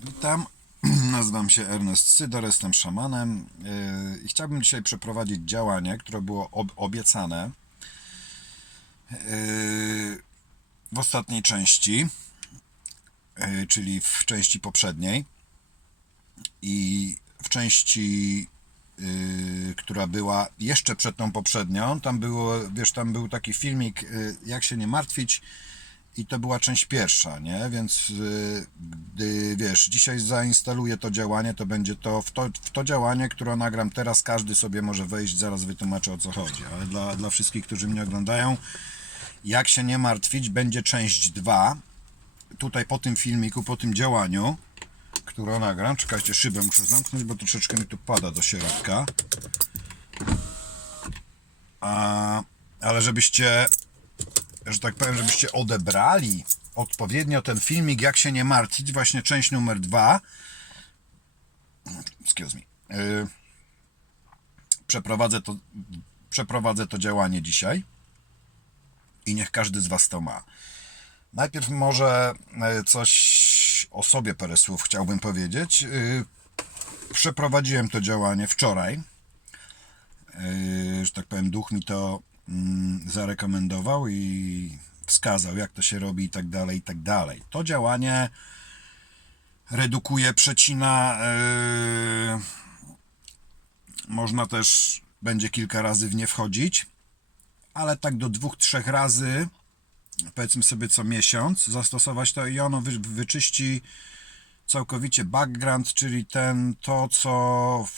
Witam, nazywam się Ernest Sydor, jestem szamanem yy, i chciałbym dzisiaj przeprowadzić działanie, które było ob- obiecane yy, w ostatniej części, yy, czyli w części poprzedniej. I w części, która była jeszcze przed tą poprzednią, tam było, wiesz, tam był taki filmik, jak się nie martwić, i to była część pierwsza, nie? Więc y, gdy wiesz, dzisiaj zainstaluję to działanie, to będzie to w, to w to działanie, które nagram teraz, każdy sobie może wejść, zaraz wytłumaczę o co chodzi. Ale dla, dla wszystkich, którzy mnie oglądają, jak się nie martwić, będzie część 2. Tutaj po tym filmiku, po tym działaniu, które nagram. Czekajcie, szybę muszę zamknąć, bo troszeczkę mi tu pada do środka. A, ale żebyście że tak powiem, żebyście odebrali odpowiednio ten filmik, jak się nie martwić, właśnie część numer dwa. Excuse me. Yy, przeprowadzę to, przeprowadzę to działanie dzisiaj i niech każdy z Was to ma. Najpierw może yy, coś o sobie parę słów chciałbym powiedzieć. Yy, przeprowadziłem to działanie wczoraj. Że tak powiem, duch mi to zarekomendował i wskazał, jak to się robi i tak dalej, i tak dalej. To działanie redukuje, przecina. Yy, można też będzie kilka razy w nie wchodzić, ale tak do dwóch, trzech razy, powiedzmy sobie co miesiąc, zastosować to i ono wy, wyczyści całkowicie background, czyli ten, to co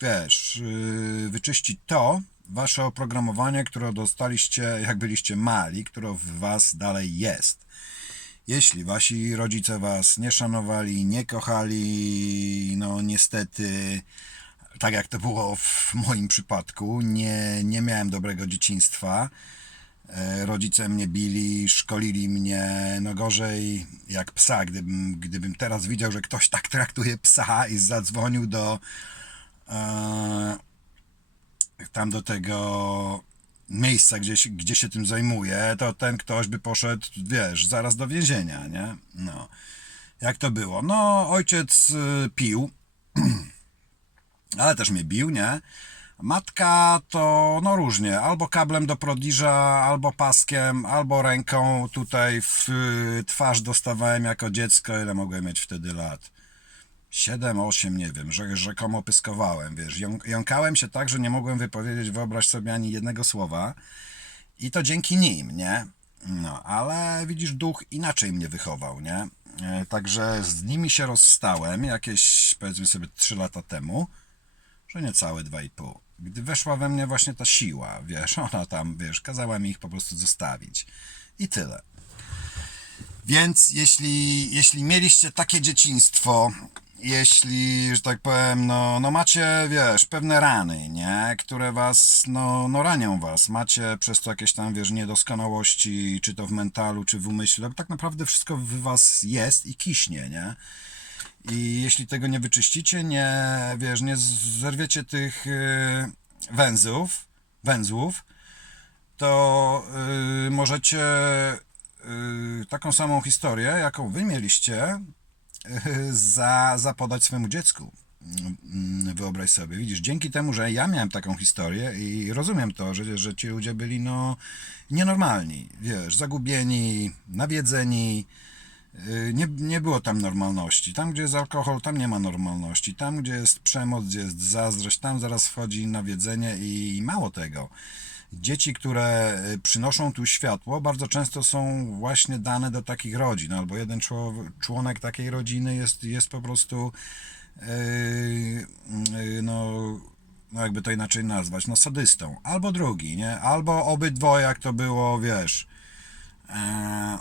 wiesz, yy, wyczyści to wasze oprogramowanie, które dostaliście, jak byliście mali, które w was dalej jest. Jeśli wasi rodzice was nie szanowali, nie kochali, no niestety, tak jak to było w moim przypadku, nie, nie miałem dobrego dzieciństwa. E, Rodzice mnie bili, szkolili mnie, no gorzej jak psa. Gdybym, gdybym teraz widział, że ktoś tak traktuje psa i zadzwonił do e, tam do tego miejsca, gdzie się, gdzie się tym zajmuje, to ten ktoś by poszedł, wiesz, zaraz do więzienia, nie? No. Jak to było? No, ojciec y, pił, ale też mnie bił, nie? Matka to no różnie, albo kablem do prodiża, albo paskiem, albo ręką tutaj w y, twarz dostawałem jako dziecko, ile mogłem mieć wtedy lat. 7, 8, nie wiem, że rzekomo pyskowałem, wiesz, ją- jąkałem się tak, że nie mogłem wypowiedzieć, wyobraź sobie, ani jednego słowa i to dzięki nim, nie? No, ale widzisz, duch inaczej mnie wychował, nie? E, Także z nimi się rozstałem jakieś, powiedzmy sobie, 3 lata temu, że niecałe 2,5. Gdy weszła we mnie właśnie ta siła, wiesz, ona tam, wiesz, kazała mi ich po prostu zostawić. I tyle. Więc jeśli, jeśli mieliście takie dzieciństwo, jeśli, że tak powiem, no, no macie, wiesz, pewne rany, nie, które was, no, no ranią was, macie przez to jakieś tam, wiesz, niedoskonałości, czy to w mentalu, czy w umyśle, tak naprawdę wszystko w was jest i kiśnie, nie. I jeśli tego nie wyczyścicie, nie, wiesz, nie zerwiecie tych yy, węzłów, węzłów, to yy, możecie yy, taką samą historię, jaką wy mieliście, yy, za, zapodać swemu dziecku. Mm, Wyobraź sobie, widzisz, dzięki temu, że ja miałem taką historię i rozumiem to, że, że ci ludzie byli no nienormalni, wiesz, zagubieni, nawiedzeni, Yy, nie, nie było tam normalności. Tam, gdzie jest alkohol, tam nie ma normalności. Tam, gdzie jest przemoc, gdzie jest zazdrość, tam zaraz wchodzi nawiedzenie i mało tego. Dzieci, które y, przynoszą tu światło, bardzo często są właśnie dane do takich rodzin, albo jeden czło- członek takiej rodziny jest, jest po prostu yy, yy, no, no jakby to inaczej nazwać, no sadystą, albo drugi, nie? Albo obydwoje, jak to było, wiesz, e,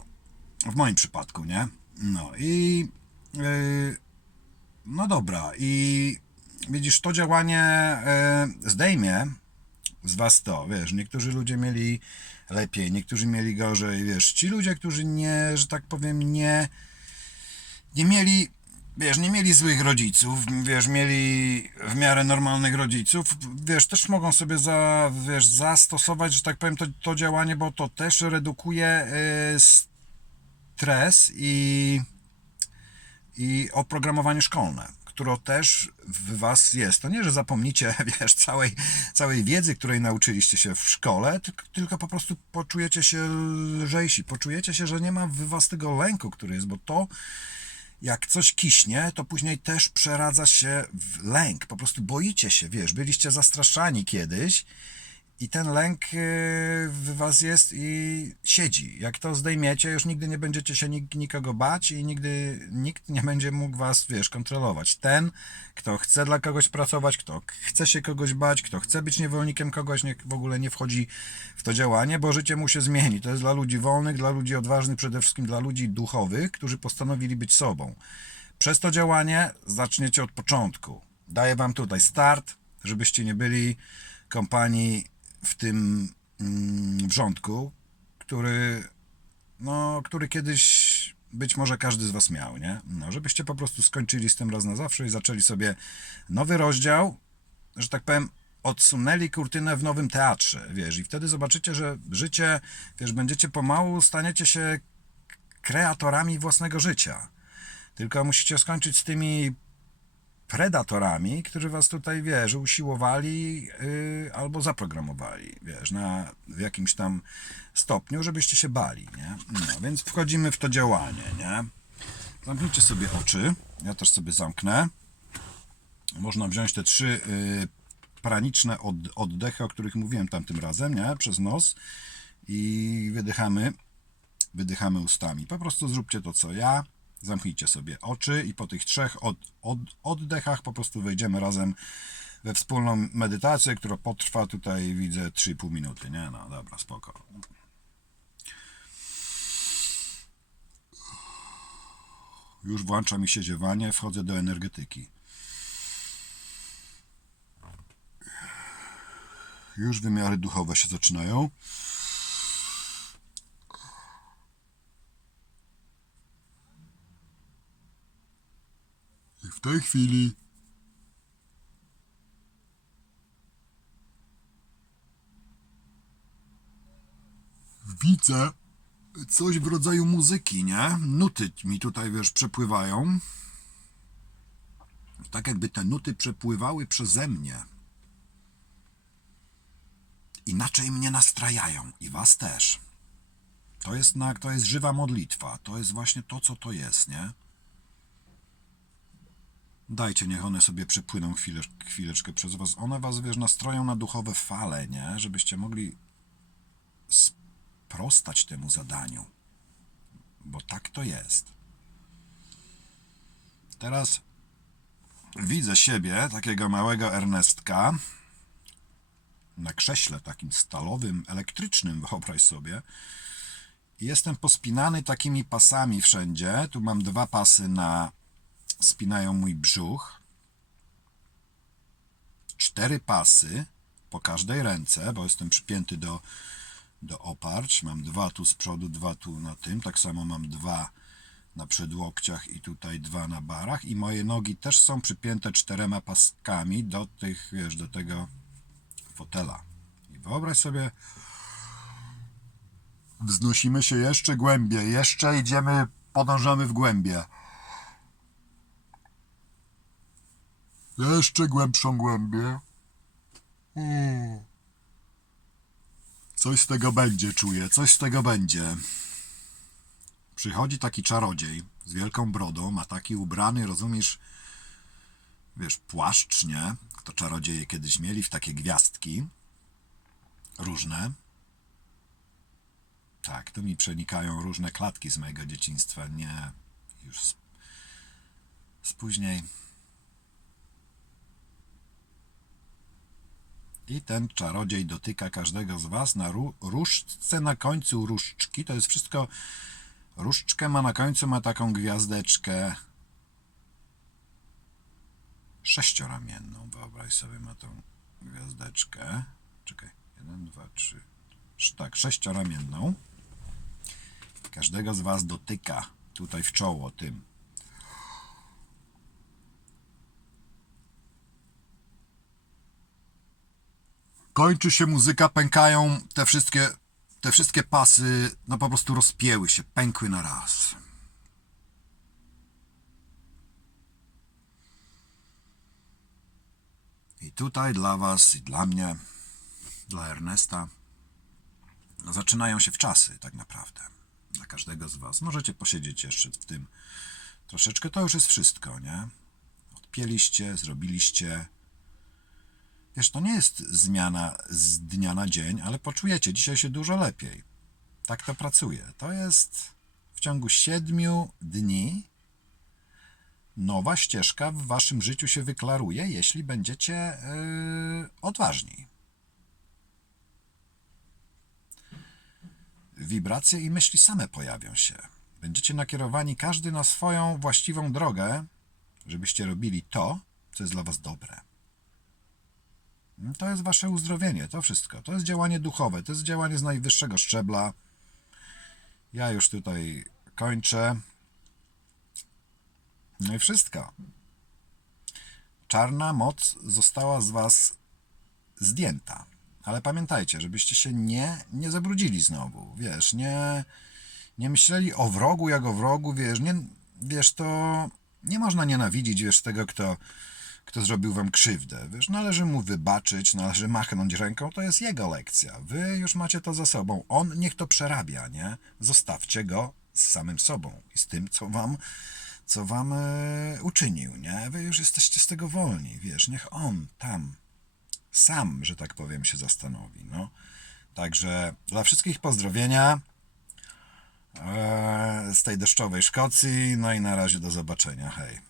w moim przypadku, nie? No i yy, no dobra, i widzisz, to działanie yy, zdejmie z was to, wiesz, niektórzy ludzie mieli lepiej, niektórzy mieli gorzej, wiesz, ci ludzie, którzy nie, że tak powiem, nie nie mieli, wiesz, nie mieli złych rodziców, wiesz, mieli w miarę normalnych rodziców, wiesz, też mogą sobie za, wiesz, zastosować, że tak powiem, to, to działanie, bo to też redukuje yy, stres i i oprogramowanie szkolne, które też w was jest. To nie, że zapomnicie, wiesz, całej, całej wiedzy, której nauczyliście się w szkole, tylko, tylko po prostu poczujecie się lżejsi, poczujecie się, że nie ma w was tego lęku, który jest, bo to jak coś kiśnie, to później też przeradza się w lęk. Po prostu boicie się, wiesz, byliście zastraszani kiedyś i ten lęk yy, w was jest i siedzi. Jak to zdejmiecie, już nigdy nie będziecie się nik- nikogo bać i nigdy nikt nie będzie mógł was, wiesz, kontrolować. Ten, kto chce dla kogoś pracować, kto chce się kogoś bać, kto chce być niewolnikiem kogoś, niech w ogóle nie wchodzi w to działanie, bo życie mu się zmieni. To jest dla ludzi wolnych, dla ludzi odważnych, przede wszystkim dla ludzi duchowych, którzy postanowili być sobą. Przez to działanie zaczniecie od początku. Daję wam tutaj start, żebyście nie byli kompanii w tym mm, wrzątku, który, no, który kiedyś być może każdy z was miał, nie? No, żebyście po prostu skończyli z tym raz na zawsze i zaczęli sobie nowy rozdział, że tak powiem, odsunęli kurtynę w nowym teatrze, wiesz, i wtedy zobaczycie, że życie, wiesz, będziecie pomału, staniecie się kreatorami własnego życia. Tylko musicie skończyć z tymi predatorami, którzy was tutaj, wiesz, usiłowali yy, albo zaprogramowali, wiesz, na w jakimś tam stopniu, żebyście się bali, nie? No, więc wchodzimy w to działanie, nie? Zamknijcie sobie oczy, ja też sobie zamknę. Można wziąć te trzy yy, praniczne od, oddechy, o których mówiłem tamtym razem, nie? Przez nos i wydychamy, wydychamy ustami. Po prostu zróbcie to, co ja. Zamknijcie sobie oczy i po tych trzech od, od, oddechach po prostu wejdziemy razem we wspólną medytację, która potrwa tutaj, widzę, 3,5 minuty, nie? No dobra, spoko. Już włącza mi się ziewanie, wchodzę do energetyki. Już wymiary duchowe się zaczynają. W tej chwili widzę coś w rodzaju muzyki, nie? Nuty mi tutaj, wiesz, przepływają. Tak jakby te nuty przepływały przeze mnie. Inaczej mnie nastrajają i was też. To jest, na, to jest żywa modlitwa. To jest właśnie to, co to jest, nie? Dajcie, niech one sobie przepłyną chwilę, chwileczkę przez was. One was, wiesz, nastroją na duchowe fale, nie? Żebyście mogli sprostać temu zadaniu. Bo tak to jest. Teraz widzę siebie, takiego małego Ernestka, na krześle takim stalowym, elektrycznym, wyobraź sobie. Jestem pospinany takimi pasami wszędzie. Tu mam dwa pasy na spinają mój brzuch. Cztery pasy po każdej ręce, bo jestem przypięty do, do oparć. Mam dwa tu z przodu, dwa tu na tym. Tak samo mam dwa na przedłokciach i tutaj dwa na barach. I moje nogi też są przypięte czterema paskami do tych, wiesz, do tego fotela. I wyobraź sobie, wznosimy się jeszcze głębiej, jeszcze idziemy, podążamy w głębie. Jeszcze głębszą głębię. Mm. Coś z tego będzie, czuję, coś z tego będzie. Przychodzi taki czarodziej z wielką brodą, ma taki ubrany, rozumiesz, wiesz, płaszcz, nie? To czarodzieje kiedyś mieli w takie gwiazdki różne. Tak, tu mi przenikają różne klatki z mojego dzieciństwa, nie już z, z później. I ten czarodziej dotyka każdego z was na ró- różdżce na końcu różdżki. To jest wszystko. Różdżkę ma na końcu, ma taką gwiazdeczkę sześcioramienną. Wyobraź sobie, ma tą gwiazdeczkę. Czekaj, jeden, dwa, trzy. Tak, sześcioramienną. Każdego z was dotyka tutaj w czoło tym. kończy się muzyka, pękają te wszystkie, te wszystkie pasy, no po prostu rozpięły się, pękły na raz. I tutaj dla Was i dla mnie, dla Ernesta, zaczynają się wczasy tak naprawdę. Dla każdego z Was. Możecie posiedzieć jeszcze w tym troszeczkę. To już jest wszystko, nie? Odpieliście, zrobiliście, Wiesz, to nie jest zmiana z dnia na dzień, ale poczujecie dzisiaj się dużo lepiej. Tak to pracuje. To jest w ciągu siedmiu dni nowa ścieżka w waszym życiu się wyklaruje, jeśli będziecie yy, odważni. Wibracje i myśli same pojawią się. Będziecie nakierowani każdy na swoją właściwą drogę, żebyście robili to, co jest dla was dobre. To jest wasze uzdrowienie, to wszystko. To jest działanie duchowe, to jest działanie z najwyższego szczebla. Ja już tutaj kończę. No i wszystko. Czarna moc została z was zdjęta. Ale pamiętajcie, żebyście się nie, nie zabrudzili znowu. Wiesz, nie, nie myśleli o wrogu jak o wrogu, wiesz, nie, wiesz, to nie można nienawidzić, wiesz, tego, kto, kto zrobił wam krzywdę. Wiesz, należy mu wybaczyć, należy machnąć ręką, to jest jego lekcja. Wy już macie to za sobą. On niech to przerabia, nie? Zostawcie go z samym sobą i z tym, co wam, co wam e, uczynił, nie? Wy już jesteście z tego wolni, wiesz, niech on tam sam, że tak powiem, się zastanowi, no. Także dla wszystkich pozdrowienia e, z tej deszczowej Szkocji, no i na razie do zobaczenia, hej.